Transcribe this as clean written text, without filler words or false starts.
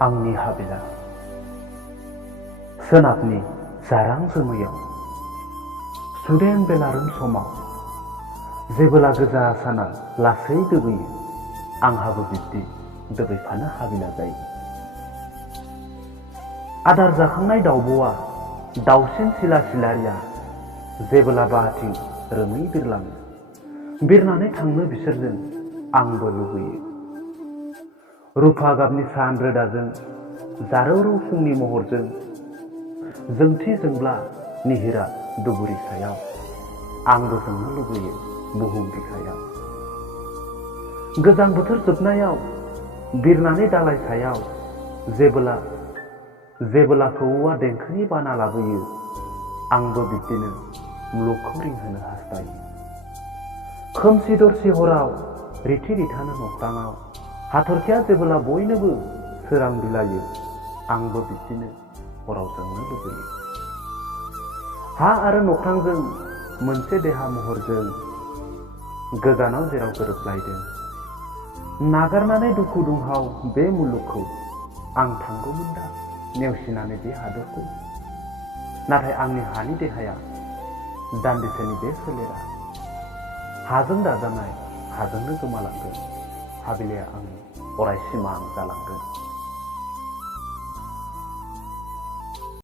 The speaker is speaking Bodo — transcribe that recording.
आंनि हाबिला सोनाबनि जारां जोमैयाव सुदेम बेलारोम समाव जेबोला गोजा साना लासै दोबैयो आंहाबो बिब्दि दोबैफानो हाबिला जायो। आदार जाखांनाय दाउब'आ दाउसिन सिला सिलारिया जेबोला बाहाथिं रोमै बिरलाङो बिरनानै थांनो बिसोरजों आंबो लुबैयो। रुफा गाबनि सान रोदाजों जारौरौ फुंनि महरजों जोंथि जोंब्ला निहिरा दुबुरि सायाव आंबो जोंनो लुबैयो बुहुम बिखायाव। गोजां बोथोर जोबनायाव बिरनानै दालाइ सायाव जेबोला खौवौआ देंखोनि बाना लाबोयो आंबो बिब्दिनो मुलुगखौ रिंहोनो हास्थायो। खोमसि दरसि हराव रिथि रिथानो नख्राङाव हाथरखिया जेबोला बयनोबो सोरां बिलायो आंबो बिब्दिनो हराव जोंनो लुबैयो। हा आरो नख्रांजों मोनसे देहा महरजों गोजानाव जेराव गोरोबलायदों नागारनानै दुखु दुंहाव बे मुलुगखौ आं थांगौमोन दा नेवसिनानै बे हादरखौ। नाथाय आंनि हानि देहाया दान्दिसेनि बे सोलेरा हाजों दाजानाय हाजोंनो गोमालांगोन। हाबिलाया आंनि अराय सिमां जालांगोन।